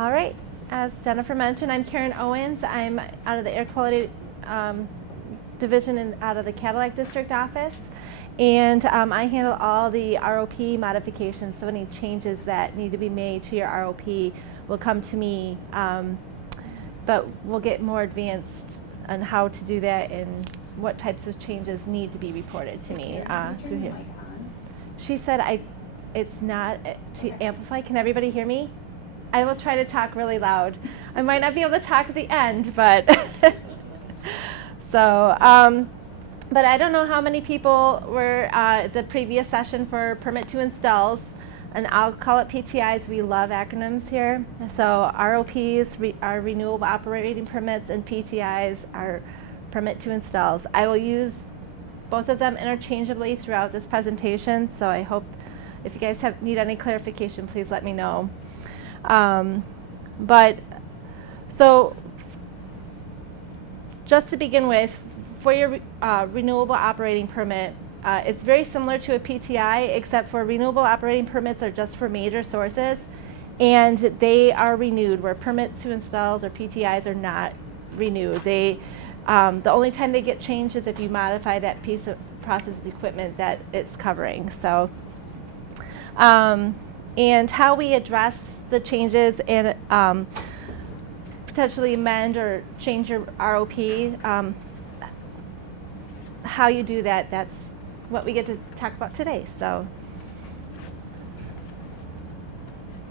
All right, as Jennifer mentioned, I'm Caryn Owens. I'm out of the Air Quality Division and out of the Cadillac District office. And I handle all the ROP modifications, so any changes that need to be made to your ROP will come to me. But we'll get more advanced on how to do that and what types of changes need to be reported to me through here. She said it's not to amplify. Can everybody hear me? I will try to talk really loud. I might not be able to talk at the end, but so, but I don't know how many people were at the previous session for permit to installs, and I'll call it PTIs. We love acronyms here. So ROPs are renewable operating permits, and PTIs are permit to installs. I will use both of them interchangeably throughout this presentation, so I hope if you guys need any clarification, please let me know. But so just to begin with, for your renewable operating permit, it's very similar to a PTI, except for renewable operating permits are just for major sources, and they are renewed, where permits to installs or PTIs are not renewed. The only time they get changed is if you modify that piece of process equipment that it's covering. So, and how we address the changes and potentially amend or change your ROP, how you do that, that's what we get to talk about today. So,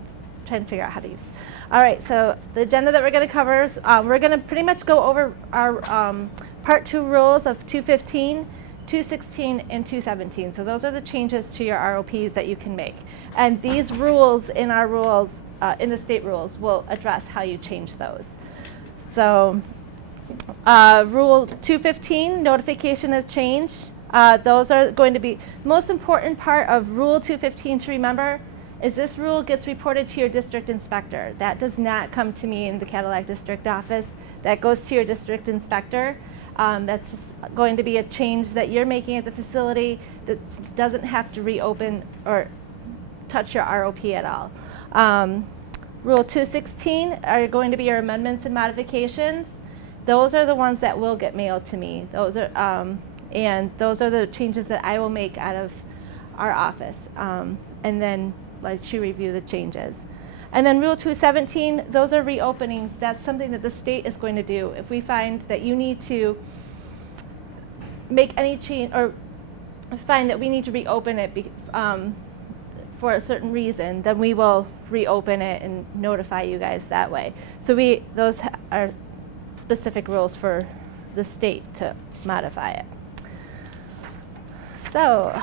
just trying to figure out how to use. All right, so the agenda that we're going to cover is we're going to pretty much go over our Part 2 rules of 215, 216, and 217. So those are the changes to your ROPs that you can make. And these rules in our rules, in the state rules, will address how you change those. So Rule 215, notification of change. Those are going to be the most important part of Rule 215 to remember is this rule gets reported to your district inspector. That does not come to me in the Cadillac District office. That goes to your district inspector. That's just going to be a change that you're making at the facility that doesn't have to reopen or touch your ROP at all. Rule 216 are going to be your amendments and modifications. Those are the ones that will get mailed to me. Those are, and those are the changes that I will make out of our office, and then let you review the changes. And then Rule 217, those are reopenings. That's something that the state is going to do. If we find that you need to make any change or find that we need to reopen it for a certain reason, then we will reopen it and notify you guys that way. So those are specific rules for the state to modify it. So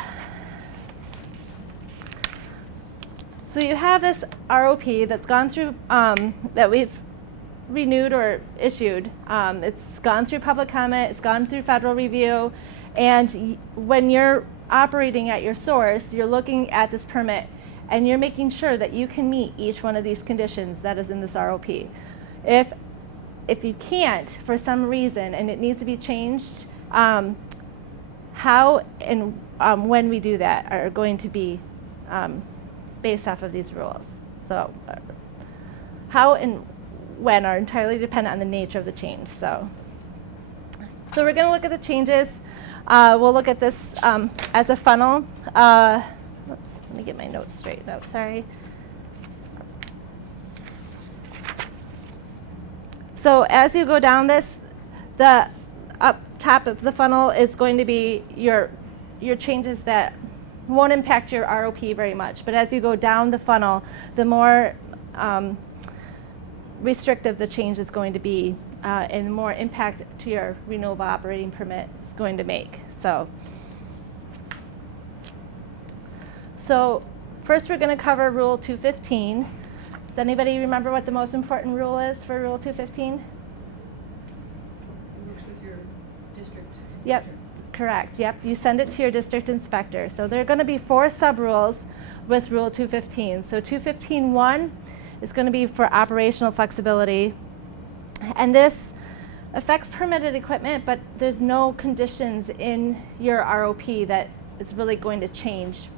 you have this ROP that's gone through, that we've renewed or issued. It's gone through public comment, it's gone through federal review, and when you're operating at your source, you're looking at this permit and you're making sure that you can meet each one of these conditions that is in this ROP. If you can't, for some reason, and it needs to be changed, how and when we do that are going to be based off of these rules. So how and when are entirely dependent on the nature of the change. So we're going to look at the changes. We'll look at this as a funnel. Oops, let me get my notes straightened out, sorry. So as you go down this, the up top of the funnel is going to be your changes that won't impact your ROP very much. But as you go down the funnel, the more restrictive the change is going to be, and the more impact to your renewable operating permit is going to make. So first we're going to cover Rule 215. Does anybody remember what the most important rule is for Rule 215? It works with your district inspector. Yep, correct. Yep, you send it to your district inspector. So there are going to be 4 sub-rules with Rule 215. So 215.1 is going to be for operational flexibility. And this affects permitted equipment, but there's no conditions in your ROP that is really going to change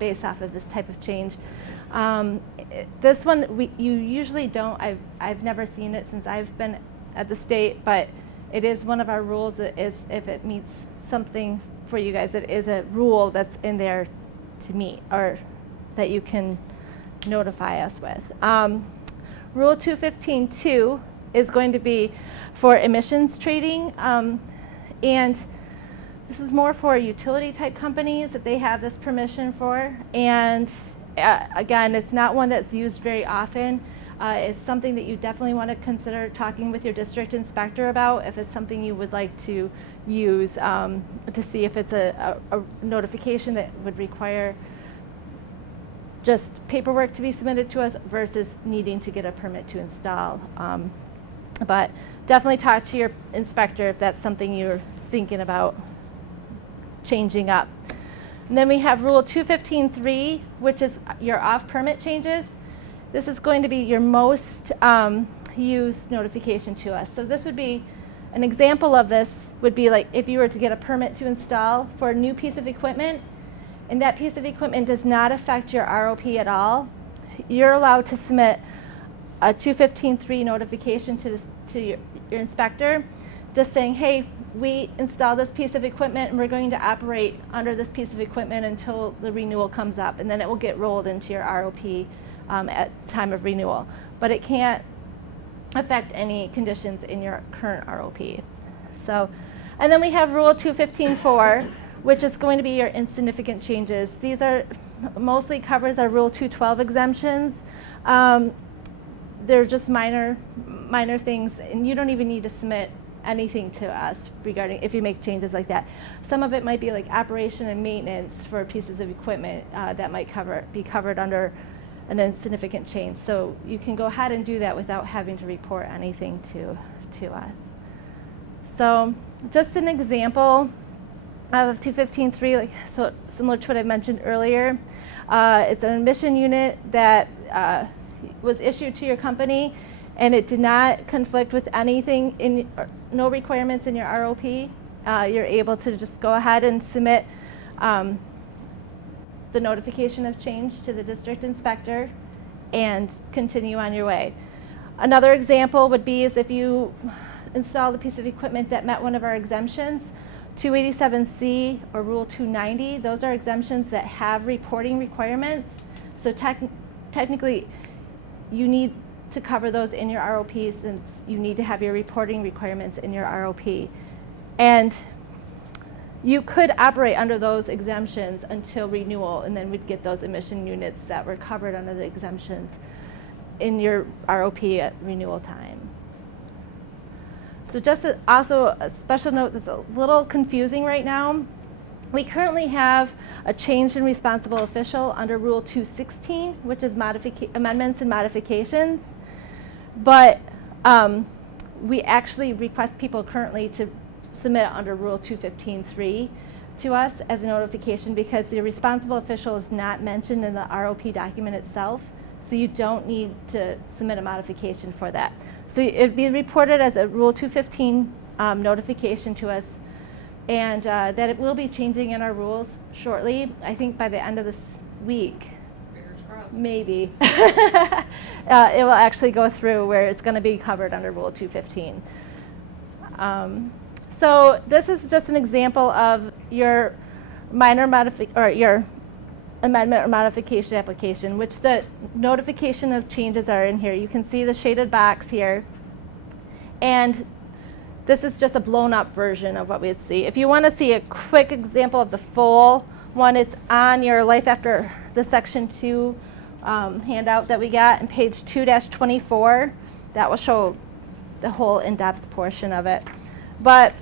based off of this type of change. This one, you usually don't, I've never seen it since I've been at the state, but it is one of our rules that is, if it meets something for you guys, it is a rule that's in there to meet, or that you can notify us with. Rule 215.2 is going to be for emissions trading, and this is more for utility type companies that they have this permission for, and again, it's not one that's used very often. It's something that you definitely want to consider talking with your district inspector about if it's something you would like to use, to see if it's a notification that would require just paperwork to be submitted to us versus needing to get a permit to install. But definitely talk to your inspector if that's something you're thinking about changing up. And then we have Rule 215.3, which is your off-permit changes. This is going to be your most used notification to us. So this would be, an example of this would be like if you were to get a permit to install for a new piece of equipment, and that piece of equipment does not affect your ROP at all, you're allowed to submit a 215.3 notification to your inspector, just saying, hey, we installed this piece of equipment and we're going to operate under this piece of equipment until the renewal comes up, and then it will get rolled into your ROP at the time of renewal. But it can't affect any conditions in your current ROP. So, and then we have Rule 215.4, which is going to be your insignificant changes. These are mostly covers our Rule 212 exemptions. They're just minor things, and you don't even need to submit anything to us regarding if you make changes like that. Some of it might be like operation and maintenance for pieces of equipment that might be covered under an insignificant change. So you can go ahead and do that without having to report anything to us. So just an example of 215.3, like, so similar to what I mentioned earlier. It's an emission unit that was issued to your company, and it did not conflict with anything no requirements in your ROP. You're able to just go ahead and submit the notification of change to the district inspector and continue on your way. Another example would be is if you installed a piece of equipment that met one of our exemptions, 287C or Rule 290, those are exemptions that have reporting requirements. So technically, you need to cover those in your ROP, since you need to have your reporting requirements in your ROP. And you could operate under those exemptions until renewal, and then we'd get those emission units that were covered under the exemptions in your ROP at renewal time. So just also a special note that's a little confusing right now. We currently have a change in responsible official under Rule 216, which is amendments and modifications. But we actually request people currently to submit under Rule 215.3 to us as a notification, because the responsible official is not mentioned in the ROP document itself. So you don't need to submit a modification for that. So it'd be reported as a Rule 215 notification to us, and that it will be changing in our rules shortly. I think by the end of this week, Fingers crossed. maybe, it will actually go through where it's going to be covered under Rule 215. So this is just an example of your your amendment or modification application, which the notification of changes are in here. You can see the shaded box here, and this is just a blown up version of what we'd see. If you want to see a quick example of the full one, it's on your Life After the Section 2 handout that we got in page 2-24. That will show the whole in-depth portion of it. But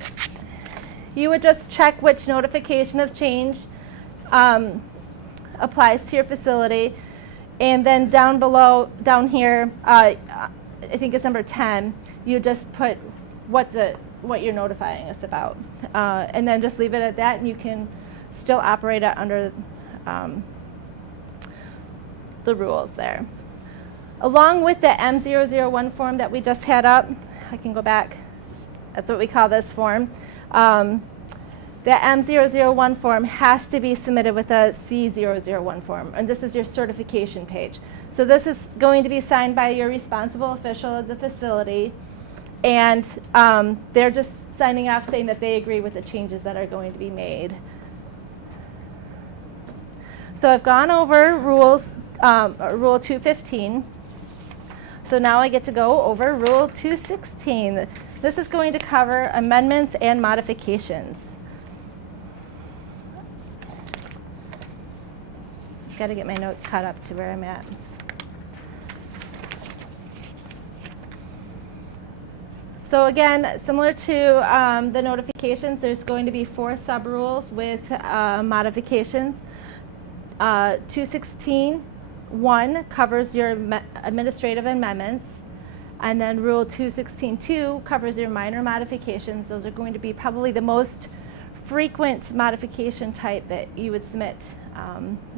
you would just check which notification of change applies to your facility, and then down below, down here, I think it's number 10, you just put what you're notifying us about, and then just leave it at that, and you can still operate it under the rules there. Along with the M001 form that we just had up, I can go back. That's what we call this form. the M001 form has to be submitted with a C001 form, and this is your certification page. So this is going to be signed by your responsible official of the facility, and they're just signing off saying that they agree with the changes that are going to be made. So I've gone over Rule 215. So now I get to go over Rule 216. This is going to cover amendments and modifications. Got to get my notes caught up to where I'm at. So again, similar to the notifications, there's going to be 4 sub-rules with modifications. 216.1 covers your administrative amendments, and then Rule 216.2 covers your minor modifications. Those are going to be probably the most frequent modification type that you would submit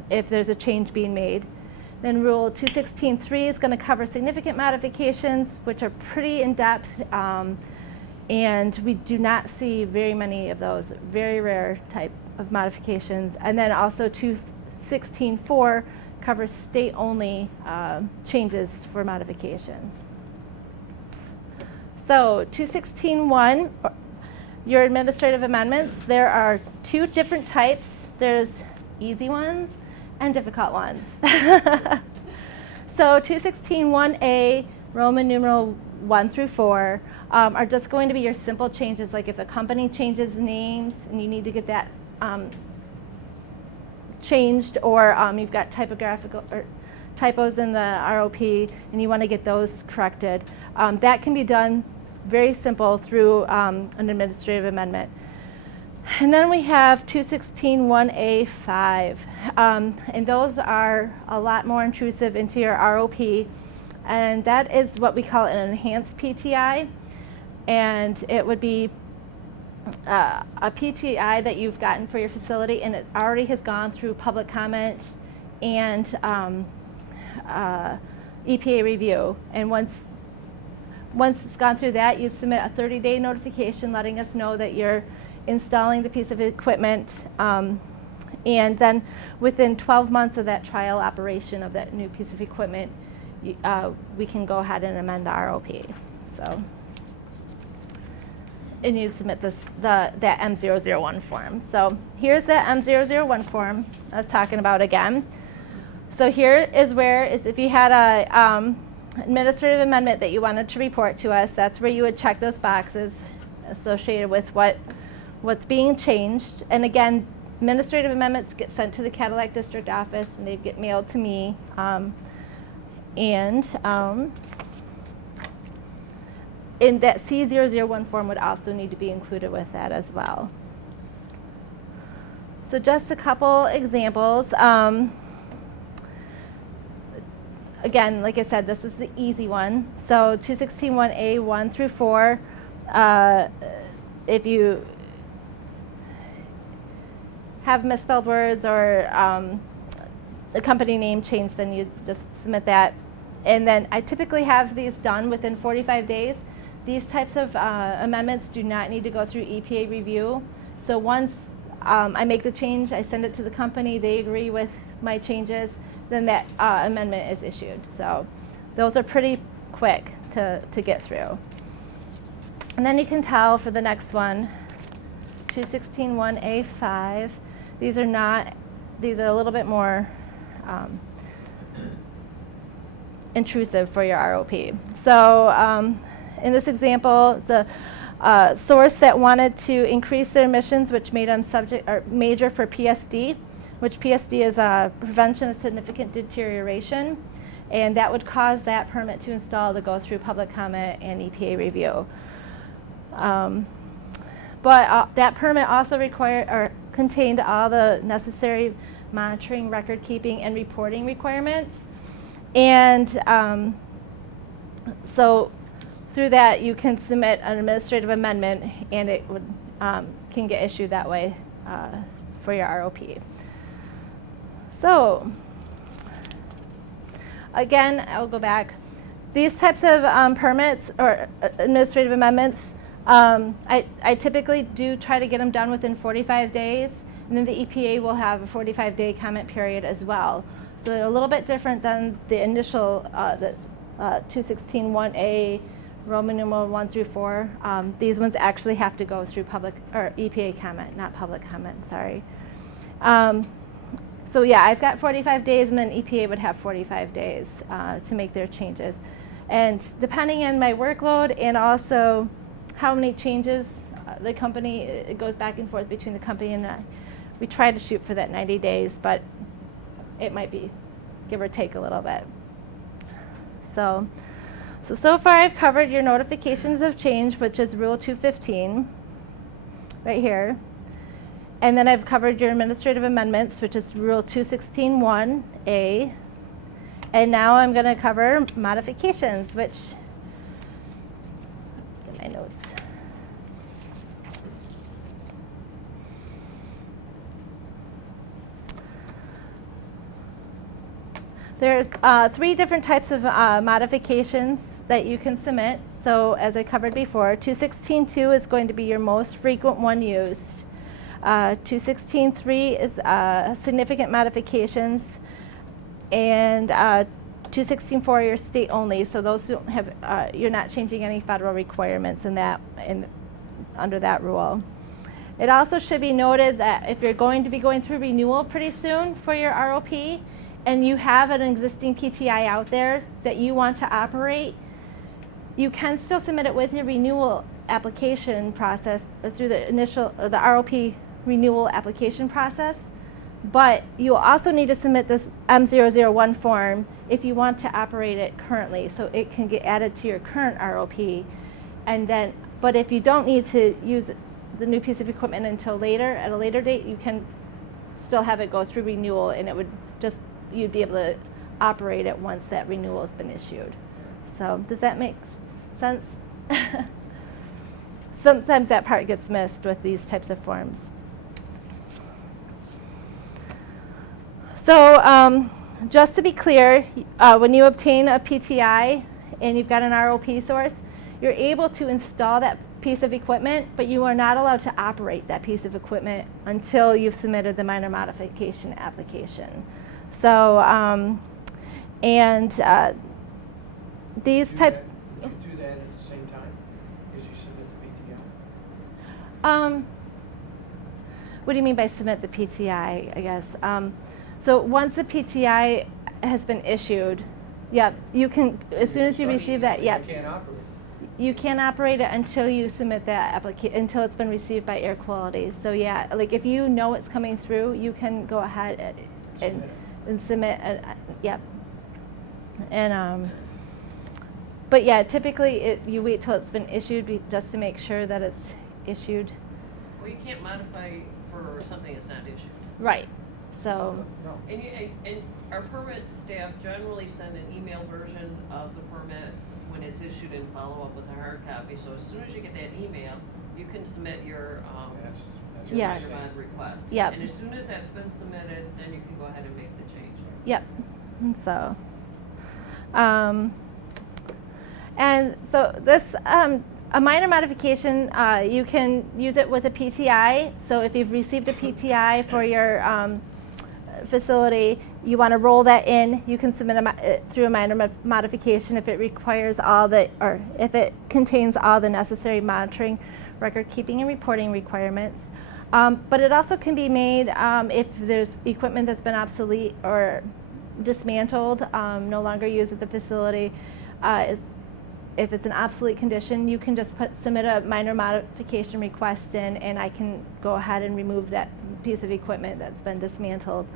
if there's a change being made. Then Rule 216.3 is going to cover significant modifications, which are pretty in-depth, and we do not see very many of those, very rare type of modifications. And then also 216.4 covers state-only changes for modifications. So 216.1, your administrative amendments, there are 2 different types. There's easy ones and difficult ones. So 216.1a, Roman numeral 1 through 4, are just going to be your simple changes, like if a company changes names and you need to get that changed, or you've got typographical or typos in the ROP and you want to get those corrected. That can be done very simple through an administrative amendment. And then we have 216.1a5, and those are a lot more intrusive into your ROP, and that is what we call an enhanced PTI, and it would be a PTI that you've gotten for your facility, and it already has gone through public comment and EPA review. And once it's gone through that, you submit a 30-day notification letting us know that you're installing the piece of equipment, and then within 12 months of that trial operation of that new piece of equipment, we can go ahead and amend the ROP. So. And you submit that M001 form. So here's that M001 form I was talking about again. So here is where, if you had a administrative amendment that you wanted to report to us, that's where you would check those boxes associated with what's being changed. And again, administrative amendments get sent to the Cadillac District Office and they get mailed to me. In that C001 form would also need to be included with that as well. So just a couple examples. Again, like I said, this is the easy one. So 216.1a 1 through 4, if you have misspelled words or the company name changed, then you just submit that. And then I typically have these done within 45 days. These types of amendments do not need to go through EPA review. So once I make the change, I send it to the company, they agree with my changes, then that amendment is issued. So those are pretty quick to get through. And then you can tell for the next one, 216.1a5, these are a little bit more intrusive for your ROP. So in this example, the source that wanted to increase their emissions, which made them major for PSD, which PSD is prevention of significant deterioration, and that would cause that permit to install to go through public comment and EPA review. But that permit also contained all the necessary monitoring, record keeping, and reporting requirements, and so through that, you can submit an administrative amendment, and it would can get issued that way for your ROP. So, again, I'll go back. These types of permits or administrative amendments I typically do try to get them done within 45 days, and then the EPA will have a 45-day comment period as well. So they're a little bit different than the initial, the 216.1A, Roman numeral 1 through 4. These ones actually have to go through public or EPA comment, not public comment, sorry. So yeah, I've got 45 days, and then EPA would have 45 days to make their changes. And depending on my workload and also how many changes the company, it goes back and forth between the company and I. We try to shoot for that 90 days, but it might be give or take a little bit. So far I've covered your notifications of change, which is Rule 215, right here. And then I've covered your administrative amendments, which is Rule 216.1A. And now I'm going to cover modifications, which, get my notes. There's 3 different types of modifications that you can submit. So as I covered before, 216.2 is going to be your most frequent one used. 216.3 is significant modifications, and 216.4 are your state only. So those don't have, you're not changing any federal requirements in that, under that rule. It also should be noted that if you're going to be going through renewal pretty soon for your ROP, and you have an existing PTI out there that you want to operate, you can still submit it with your renewal application process or through the initial or the ROP renewal application process. But you'll also need to submit this M001 form if you want to operate it currently, so it can get added to your current ROP. And then, but if you don't need to use the new piece of equipment until later, at a later date, you can still have it go through renewal, and it would just, you'd be able to operate it once that renewal has been issued. So does that make sense? Sometimes that part gets missed with these types of forms. So just to be clear, when you obtain a PTI and you've got an ROP source, you're able to install that piece of equipment, but you are not allowed to operate that piece of equipment until you've submitted the minor modification application. So, these types. You do that at the same time as you submit the PTI? What do you mean by submit the PTI, I guess? So once the PTI has been issued, yep, you can, as soon as you receive that, yep. You can't operate. You can't operate it until you submit that application, until it's been received by air quality. So yeah, like if you know it's coming through, you can go ahead and submit it, yep. And but yeah, typically you wait till it's been issued just to make sure that it's issued. Well, you can't modify for something that's not issued. Right. So. No. And our permit staff generally send an email version of the permit when it's issued and follow up with a hard copy. So as soon as you get that email, you can submit your That's your Yes. minor mod request. Yep. And as soon as that's been submitted, then you can go ahead and make the change. Yep. And so, this a minor modification, you can use it with a PTI. So if you've received a PTI for your facility, you want to roll that in, you can submit it through a minor modification if it requires all the, or if it contains all the necessary monitoring, record keeping, and reporting requirements. But it also can be made if there's equipment that's been obsolete or dismantled, no longer used at the facility. If it's an obsolete condition, you can just submit a minor modification request in, and I can go ahead and remove that piece of equipment that's been dismantled.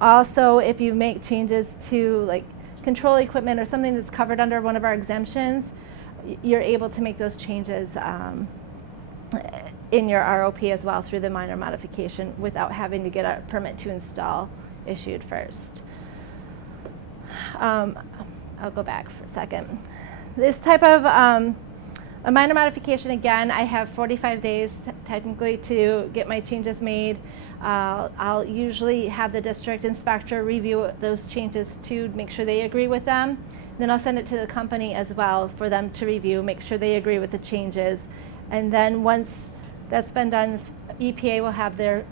Also, if you make changes to like control equipment or something that's covered under one of our exemptions, you're able to make those changes in your ROP as well through the minor modification without having to get a permit to install issued first. I'll go back for a second. This type of a minor modification, again, I have 45 days technically to get my changes made. I'll usually have the district inspector review those changes to make sure they agree with them. Then I'll send it to the company as well for them to review, make sure they agree with the changes. And then once that's been done, EPA will have their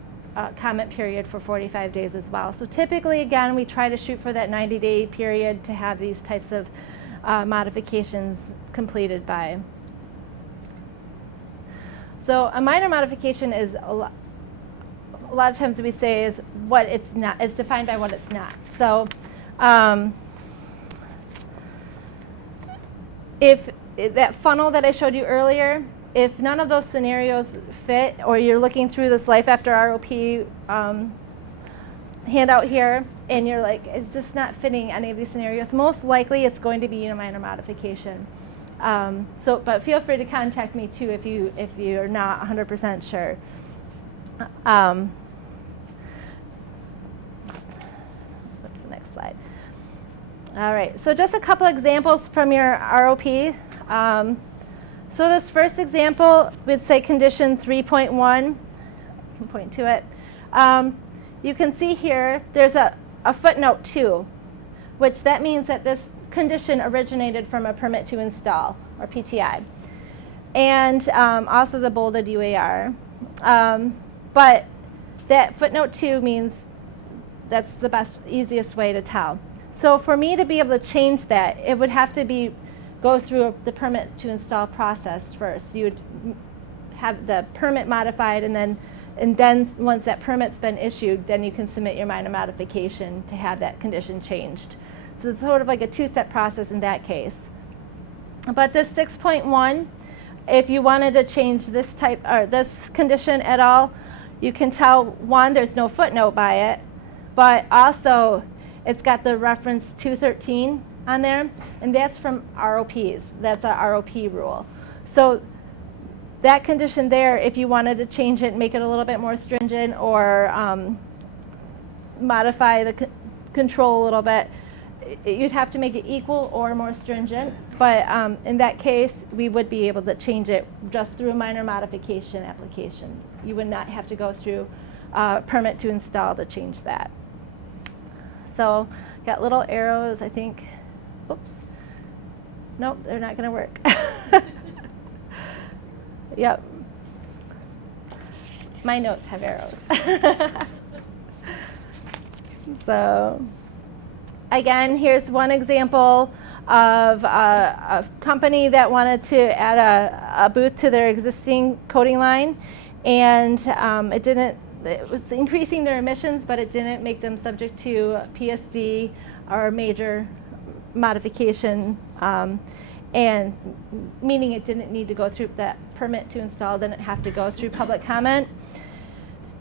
comment period for 45 days as well. So typically, again, we try to shoot for that 90-day period to have these types of modifications completed by. So a minor modification is a lot of times we say is what it's not. It's defined by what it's not. So if that funnel that I showed you earlier, if none of those scenarios fit, or you're looking through this Life After ROP handout here, and you're like, it's just not fitting any of these scenarios, most likely it's going to be a minor modification. But feel free to contact me too if you're not 100% sure. What's the next slide? All right, so just a couple examples from your ROP. So this first example, we'd say condition 3.1. I can point to it. You can see here there's a footnote 2, which that means that this condition originated from a permit to install, or PTI, and also the bolded UAR. But that footnote 2 means that's the best, easiest way to tell. So for me to be able to change that, it would have to go through the permit to install process first. You would have the permit modified, and then once that permit's been issued, then you can submit your minor modification to have that condition changed. So it's sort of like a two-step process in that case. But this 6.1, if you wanted to change this this condition at all, you can tell, one, there's no footnote by it, but also it's got the reference 213 on there, and that's from ROPs. That's a ROP rule. So that condition there, if you wanted to change it, make it a little bit more stringent, or modify the control a little bit, you'd have to make it equal or more stringent. But in that case, we would be able to change it just through a minor modification application. You would not have to go through permit to install to change that. So got little arrows, I think. Oops. Nope, they're not going to work. Yep. My notes have arrows. So again, here's one example of a company that wanted to add a booth to their existing coating line, and it was increasing their emissions, but it didn't make them subject to PSD or major modification, and meaning it didn't need to go through that permit to install, didn't have to go through public comment.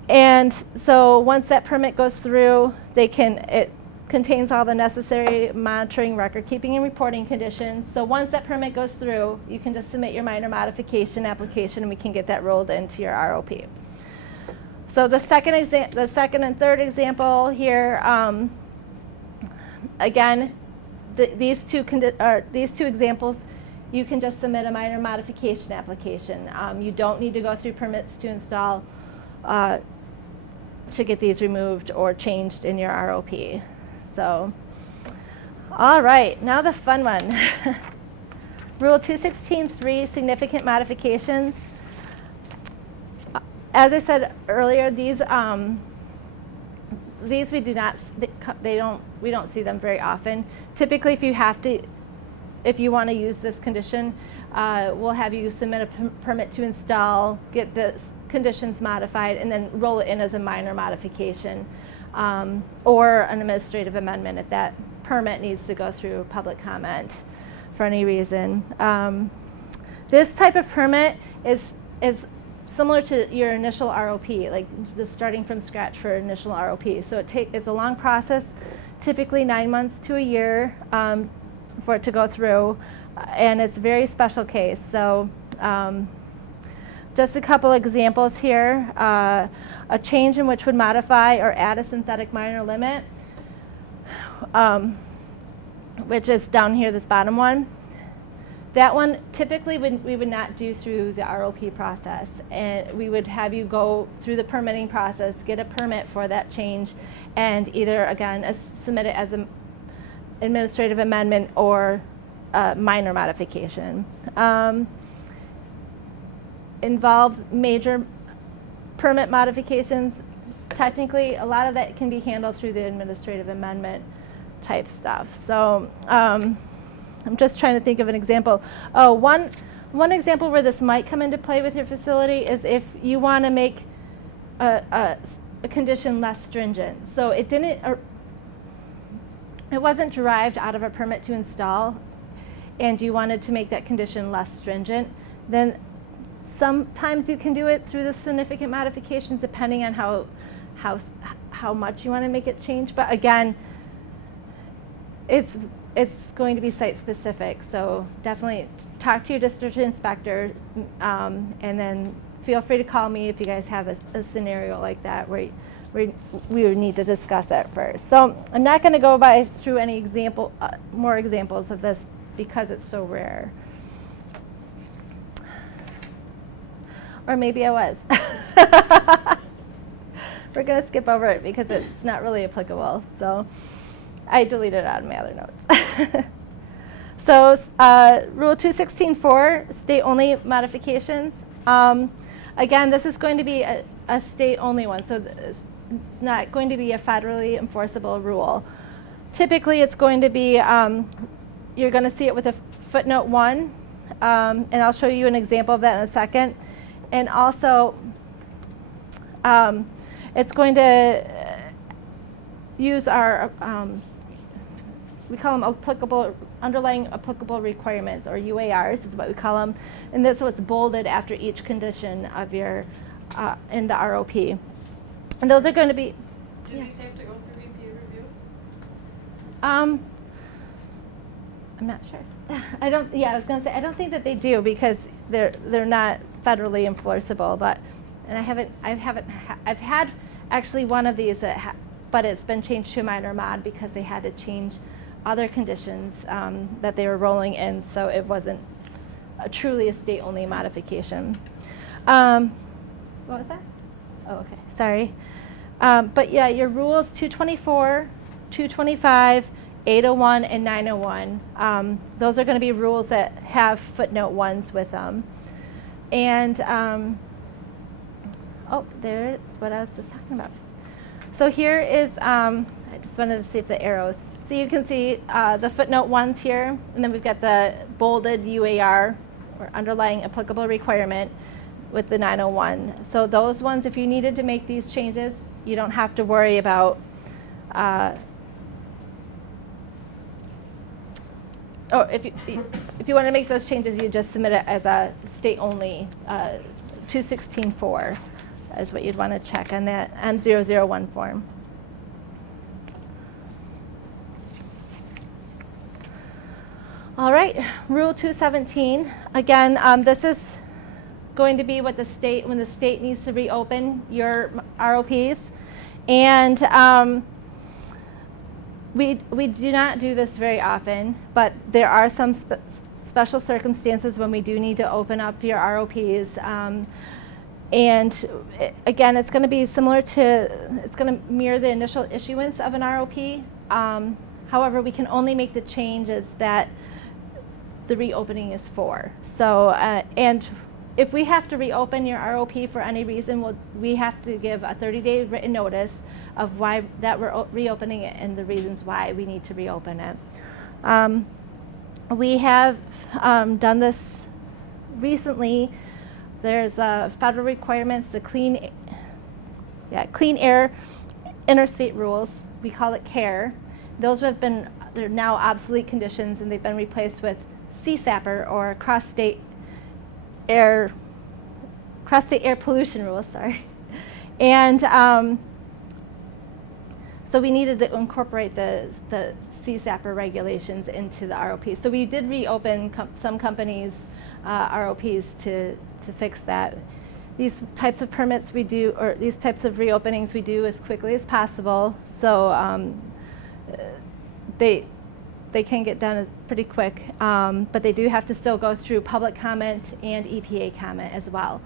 And so once that permit goes through, it contains all the necessary monitoring, record keeping, and reporting conditions. So once that permit goes through, you can just submit your minor modification application, and we can get that rolled into your ROP. So the second and third example here, again, these two examples, you can just submit a minor modification application. You don't need to go through permits to install to get these removed or changed in your ROP. So, all right, now the fun one. Rule 216.3, significant modifications. As I said earlier, these we don't see them very often. Typically, if you want to use this condition, we'll have you submit a permit to install, get the conditions modified, and then roll it in as a minor modification, or an administrative amendment if that permit needs to go through public comment for any reason. This type of permit is similar to your initial ROP, like just starting from scratch for initial ROP. So it's a long process, typically 9 months to a year for it to go through, and it's a very special case. So just a couple examples here. A change in which would modify or add a synthetic minor limit, which is down here, this bottom one. That one, typically we would not do through the ROP process, and we would have you go through the permitting process, get a permit for that change, and either, again, submit it administrative amendment or minor modification. Involves major permit modifications. Technically, a lot of that can be handled through the administrative amendment type stuff. So I'm just trying to think of an example. Oh, one example where this might come into play with your facility is if you want to make a condition less stringent. So it wasn't derived out of a permit to install, and you wanted to make that condition less stringent, then sometimes you can do it through the significant modifications depending on how much you want to make it change. But again, it's going to be site specific, so definitely talk to your district inspector, and then feel free to call me if you guys have a scenario like that where we would need to discuss it first. So I'm not going to go through any more examples of this because it's so rare. Or maybe I was. We're going to skip over it because it's not really applicable. So I deleted it out of my other notes. So Rule 216.4, state-only modifications. Again, this is going to be a state-only one, so it's not going to be a federally enforceable rule. Typically, it's going to be, you're going to see it with a footnote 1, and I'll show you an example of that in a second. And also, it's going to use our, we call them underlying applicable requirements, or UARs is what we call them, and that's what's bolded after each condition of your, in the ROP. And those are going to be. Do these have to go through EP review? I'm not sure. I was going to say I don't think that they do because they're not federally enforceable. But I've had actually one of these but it's been changed to a minor mod because they had to change other conditions that they were rolling in, so it wasn't truly a state-only modification. What was that? Oh, okay. Sorry. But yeah, your rules 224, 225, 801, and 901. Those are going to be rules that have footnote 1s with them. And there's what I was just talking about. So here is, I just wanted to see if the arrows. So you can see the footnote 1s here, and then we've got the bolded UAR, or underlying applicable requirement, with the 901. So those ones, if you needed to make these changes, you don't have to worry about if you want to make those changes, you just submit it as a state-only 216.4 is what you'd want to check on that M001 form. All right, Rule 217. Again, this is going to be what the state, when the state needs to reopen your ROPs. And we do not do this very often, but there are some special circumstances when we do need to open up your ROPs. And again, it's going to be similar to, it's going to mirror the initial issuance of an ROP. However, we can only make the changes that the reopening is for. So, and if we have to reopen your ROP for any reason, we have to give a 30-day written notice of why that we're reopening it and the reasons why we need to reopen it. We have done this recently. There's federal requirements, the Clean Air Interstate Rules. We call it CARE. Those they're now obsolete conditions, and they've been replaced with CSAPR, or cross-state air pollution rules, sorry. And so we needed to incorporate the CSAPR regulations into the ROP. So we did reopen some companies' ROPs to fix that. These types of permits we do, or these types of reopenings we do as quickly as possible. So they can get done pretty quick, but they do have to still go through public comment and EPA comment as well.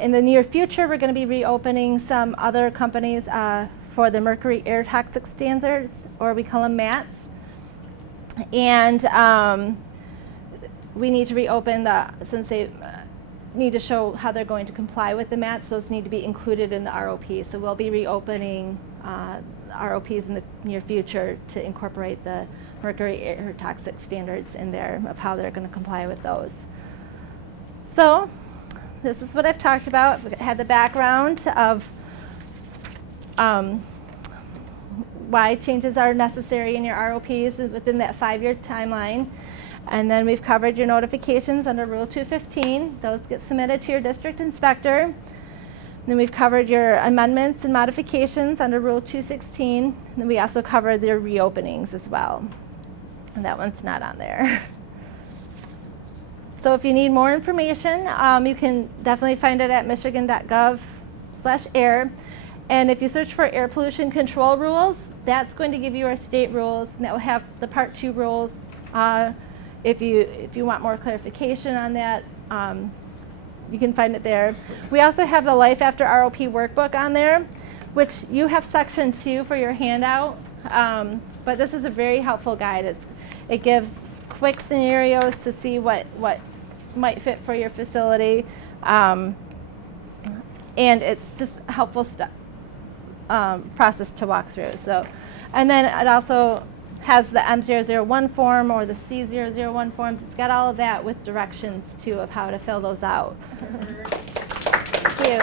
In the near future, we're going to be reopening some other companies for the mercury air toxic standards, or we call them MATs. And we need to reopen since they need to show how they're going to comply with the MATs, those need to be included in the ROP. So we'll be reopening ROPs in the near future to incorporate the mercury air toxic standards in there of how they're going to comply with those. So this is what I've talked about. I've had the background of why changes are necessary in your ROPs within that 5-year timeline. And then we've covered your notifications under Rule 215. Those get submitted to your district inspector. And then we've covered your amendments and modifications under Rule 216. And then we also covered their reopenings as well. And that one's not on there. So if you need more information, you can definitely find it at michigan.gov/air. And if you search for air pollution control rules, that's going to give you our state rules, and that will have the Part 2 rules. If you want more clarification on that, you can find it there. We also have the Life After ROP workbook on there, which you have Section 2 for your handout. But this is a very helpful guide. It gives quick scenarios to see what might fit for your facility. And it's just a helpful process to walk through. So, and then it also has the M001 form or the C001 forms. It's got all of that with directions too of how to fill those out. Thank you.